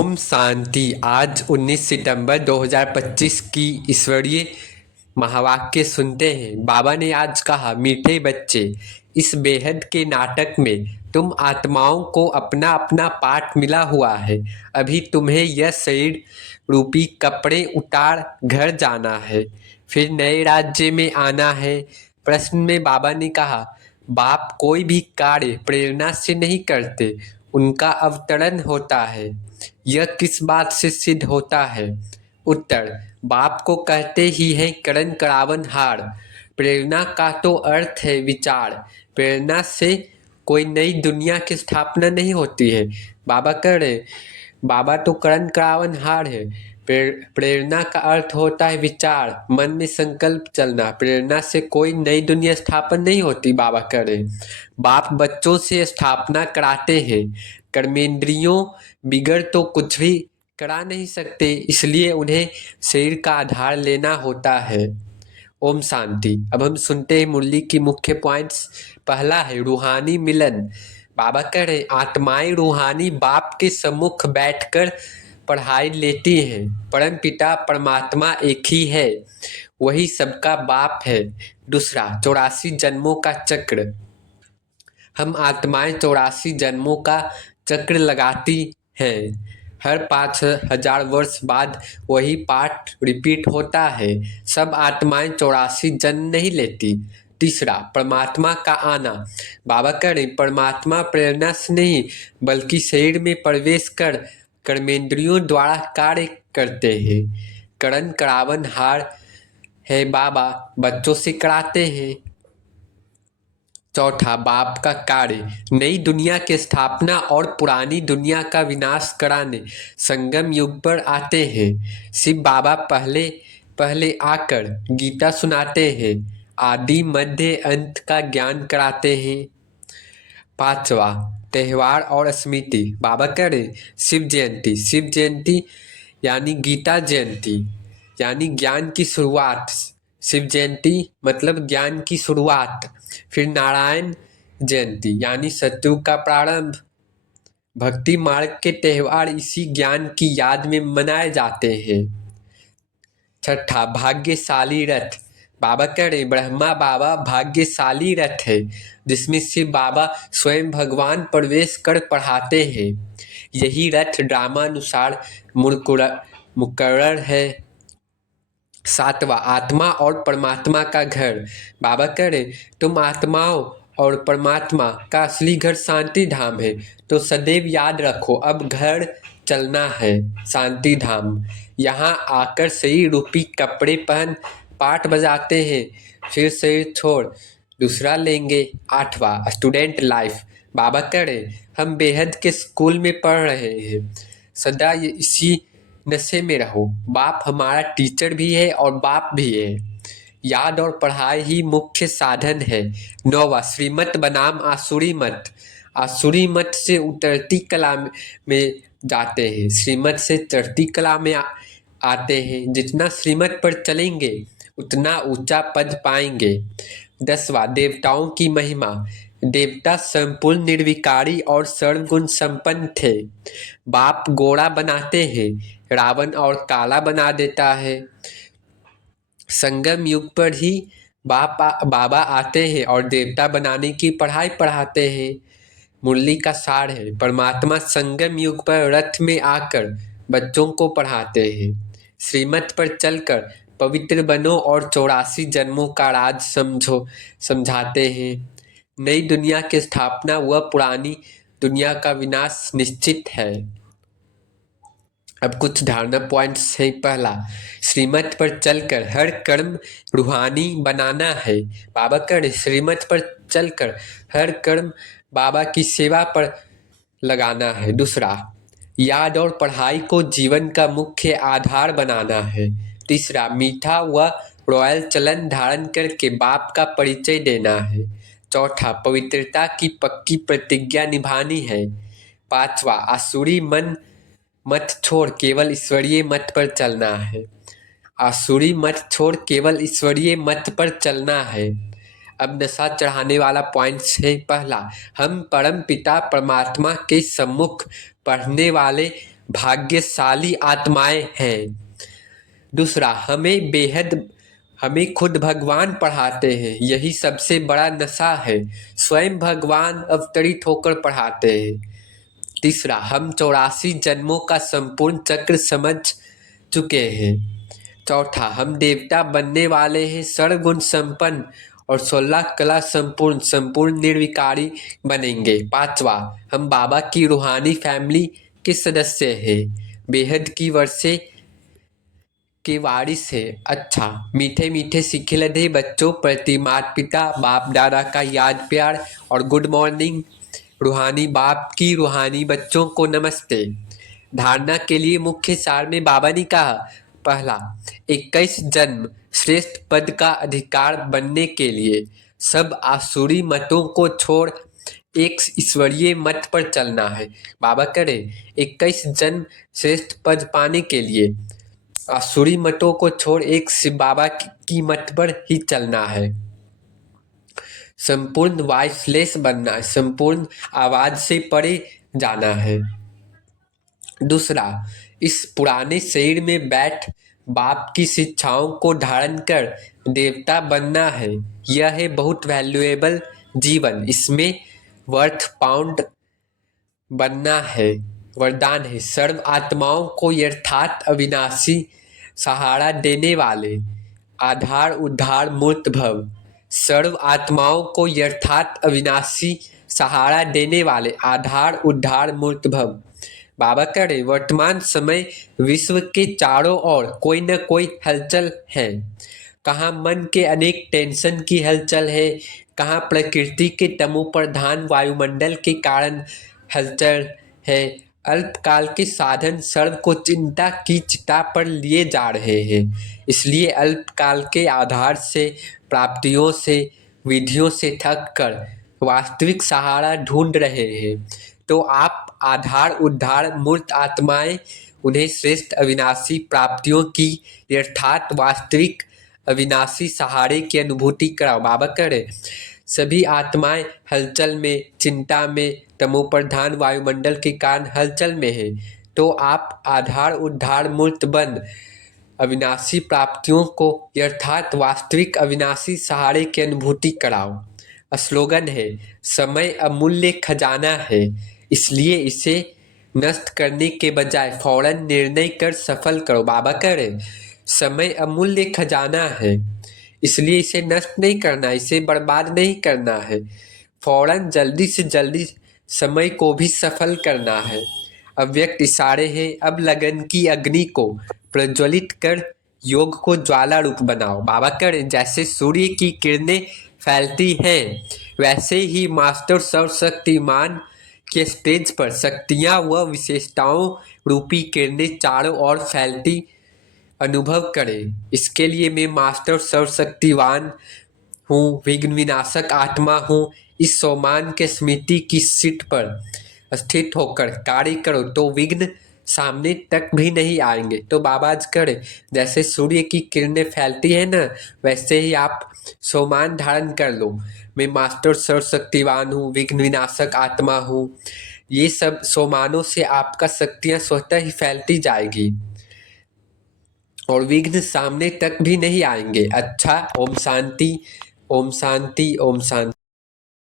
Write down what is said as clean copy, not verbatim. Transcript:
ओम शांति। आज 19 सितंबर 2025 की ईश्वरीय महावाक्य सुनते हैं। बाबा ने आज कहा, मीठे बच्चे, इस बेहद के नाटक में तुम आत्माओं को अपना अपना पाठ मिला हुआ है। अभी तुम्हें यह शरीर रूपी कपड़े उतार घर जाना है, फिर नए राज्य में आना है। प्रश्न में बाबा ने कहा, बाप कोई भी कार्य प्रेरणा से नहीं करते, उनका अवतरण होता है। यह किस बात से सिद्ध होता है? उत्तर, बाप को कहते ही है करण करावन हार। प्रेरणा का तो अर्थ है विचार। प्रेरणा से कोई नई दुनिया की स्थापना नहीं होती है। बाबा कह रहे, बाबा तो करण करावन हार है। प्रेरणा का अर्थ होता है विचार, मन में संकल्प चलना। प्रेरणा से कोई नई दुनिया स्थापन नहीं होती। बाबा कह रहे, बाप बच्चों से स्थापना कराते हैं। कर्मेंद्रियों बिगड़ तो कुछ भी करा नहीं सकते, इसलिए उन्हें शरीर का आधार लेना होता है। ओम शांति। अब हम सुनते हैं मुरली की मुख्य पॉइंट्स। पहला है रूहानी मिलन। बाबा कह रहे, आत्माएं रूहानी बाप के सम्मुख बैठकर पढ़ाई लेती हैं। परम पिता परमात्मा एक ही है, वही सबका बाप है। दूसरा, 84 जन्मों का चक्र। हम आत्माएं 84 जन्मों का चक्र लगाती हैं। हर 5000 वर्ष बाद वही पाठ रिपीट होता है। सब आत्माएं 84 जन्म नहीं लेती। तीसरा, परमात्मा का आना। बाबा कह रहे, परमात्मा प्रेरणा से नहीं बल्कि शरीर में प्रवेश कर कर्मेंद्रियों द्वारा कार्य करते हैं। करण करावन हार है, बाबा बच्चों से कराते हैं। चौथा, बाप का कार्य नई दुनिया की स्थापना और पुरानी दुनिया का विनाश कराने संगम युग पर आते हैं। शिव बाबा पहले पहले आकर गीता सुनाते हैं, आदि मध्य अंत का ज्ञान कराते हैं। पांचवा, त्यौहार और स्मृति। बाबा कह रहे, शिव जयंती यानी गीता जयंती यानी ज्ञान की शुरुआत। शिव जयंती मतलब ज्ञान की शुरुआत। फिर नारायण जयंती यानी सतयुग का प्रारंभ। भक्ति मार्ग के त्यौहार इसी ज्ञान की याद में मनाए जाते हैं। छठा, भाग्यशाली रथ। बाबा कह रहे, ब्रह्मा बाबा भाग्यशाली रथ है, जिसमें शिव बाबा स्वयं भगवान प्रवेश कर पढ़ाते हैं। यही रथ ड्रामानुसार मुकर्रर है। सातवां, आत्मा और परमात्मा का घर। बाबा कह रहे, तुम आत्माओं और परमात्मा का असली घर शांति धाम है, तो सदैव याद रखो अब घर चलना है शांति धाम। यहाँ आकर शरीर रूपी कपड़े पहन पाठ बजाते हैं, फिर शरीर छोड़ दूसरा लेंगे। आठवां, स्टूडेंट लाइफ। बाबा कह रहे, हम बेहद के स्कूल में पढ़ रहे हैं, सदा इसी नशे में रहो। बाप हमारा टीचर भी है और बाप भी है। याद और पढ़ाई ही मुख्य साधन है। नौवां, श्रीमत बनाम आसुरी मत। आसुरी मत से उतरती कला में जाते हैं, श्रीमत से चढ़ती कला में आते हैं। जितना श्रीमत पर चलेंगे उतना ऊंचा पद पाएंगे। 10वां, देवताओं की महिमा। देवता संपूर्ण निर्विकारी और सर्वगुण संपन्न थे। बाप गोरा बनाते हैं, रावण और काला बना देता है। संगम युग पर ही बाबा आते हैं और देवता बनाने की पढ़ाई पढ़ाते हैं। मुरली का सार है, परमात्मा संगम युग पर रथ में आकर बच्चों को पढ़ाते हैं। श्रीमत पर चलकर पवित्र बनो और 84 जन्मों का राज समझाते हैं। नई दुनिया की स्थापना व पुरानी दुनिया का विनाश निश्चित है। अब कुछ धारणा पॉइंट्स हैं। पहला, श्रीमत पर चलकर हर कर्म रूहानी बनाना है। बाबा कह श्रीमत पर चलकर हर कर्म बाबा की सेवा पर लगाना है। दूसरा, याद और पढ़ाई को जीवन का मुख्य आधार बनाना है। तीसरा, मीठा व रॉयल चलन धारण करके बाप का परिचय देना है। चौथा, पवित्रता की पक्की प्रतिज्ञा निभानी है। पांचवा, आसुरी मन मत छोड़ केवल ईश्वरीय मत पर चलना है। आसुरी मत छोड़ केवल ईश्वरीय मत पर चलना है। अब नशा चढ़ाने वाला पॉइंट्स है। पहला, हम परम पिता परमात्मा के सम्मुख पढ़ने वाले भाग्यशाली आत्माएं हैं। दूसरा, हमें खुद भगवान पढ़ाते हैं, यही सबसे बड़ा नशा है। स्वयं भगवान अवतरित होकर पढ़ाते हैं। तीसरा, हम 84 जन्मों का संपूर्ण चक्र समझ चुके हैं। चौथा, हम देवता बनने वाले हैं, सर्वगुण संपन्न और 16 कला संपूर्ण निर्विकारी बनेंगे। पांचवा, हम बाबा की रूहानी फैमिली के सदस्य हैं, बेहद की वर्षे के वारिस है। अच्छा, मीठे मीठे सिखिलधे बच्चों प्रति माता पिता बाप दादा का याद प्यार और गुड मॉर्निंग। रूहानी बाप की रूहानी बच्चों को नमस्ते। धारणा के लिए मुख्य सार में बाबा ने कहा, पहला, 21 जन्म श्रेष्ठ पद का अधिकार बनने के लिए सब आसुरी मतों को छोड़ एक ईश्वरीय मत पर चलना है। बाबा करे 21 जन्म श्रेष्ठ पद पाने के लिए आसुरी मतों को छोड़ एक शिव बाबा की मत पर ही चलना है। संपूर्ण वॉइसलेस बनना है, संपूर्ण आवाज से परे जाना है। दूसरा, इस पुराने शरीर में बैठ बाप की शिक्षाओं को धारण कर देवता बनना है। यह है बहुत वैल्यूएबल जीवन, इसमें वर्थ पाउंड बनना है, वरदान है। सर्व आत्माओं को यथार्थ अविनाशी सहारा देने वाले आधार उद्धार मूर्त भव। सर्व आत्माओं को यथार्थ अविनाशी सहारा देने वाले आधार उद्धार मूर्त भव। बाबा करे वर्तमान समय विश्व के चारों ओर कोई न कोई हलचल है। कहाँ मन के अनेक टेंशन की हलचल है, कहाँ प्रकृति के तमो प्रधान वायुमंडल के कारण हलचल है। अल्पकाल के साधन सर्व को चिंता की चिता पर लिए जा रहे हैं, इसलिए अल्पकाल के आधार से प्राप्तियों से विधियों से थक कर वास्तविक सहारा ढूंढ रहे हैं। तो आप आधार उद्धार मूर्त आत्माएं, उन्हें श्रेष्ठ अविनाशी प्राप्तियों की यथार्थ वास्तविक अविनाशी सहारे की अनुभूति कराओ। बाबा करे सभी आत्माएं हलचल में, चिंता में, तमोप्रधान वायुमंडल के कारण हलचल में है, तो आप आधार उद्धार मूर्त बन अविनाशी प्राप्तियों को यथार्थ वास्तविक अविनाशी सहारे की अनुभूति कराओ। स्लोगन है, समय अमूल्य खजाना है, इसलिए इसे नष्ट करने के बजाय फौरन निर्णय कर सफल करो। बाबा कह रहे समय अमूल्य खजाना है, इसलिए इसे नष्ट नहीं करना, इसे बर्बाद नहीं करना है, फौरन जल्दी से जल्दी समय को भी सफल करना है। अव्यक्त इशारे हैं, अब लगन की अग्नि को प्रज्वलित कर योग को ज्वाला रूप बनाओ। बाबा करें जैसे सूर्य की किरणें फैलती हैं, वैसे ही मास्टर सर्वशक्तिमान के स्टेज पर शक्तियां व विशेषताओं रूपी किरणें चारों ओर फैलती अनुभव करें। इसके लिए मैं मास्टर सर्वशक्तिवान हूँ, विघ्न विनाशक आत्मा हूँ। इस सोमान के स्मृति की सीट पर स्थित होकर कार्य करो तो विघ्न सामने तक भी नहीं आएंगे। तो बाबा आज करे जैसे सूर्य की किरणें फैलती है ना, वैसे ही आप सोमान धारण कर लो। मैं मास्टर सर्वशक्तिवान हूँ, विघ्न विनाशक आत्मा हूँ। ये सब सोमानों से आपका शक्तियाँ स्वतः ही फैलती जाएगी और विघ्न सामने तक भी नहीं आएंगे। अच्छा, ओम शांति, ओम शांति, ओम शांति।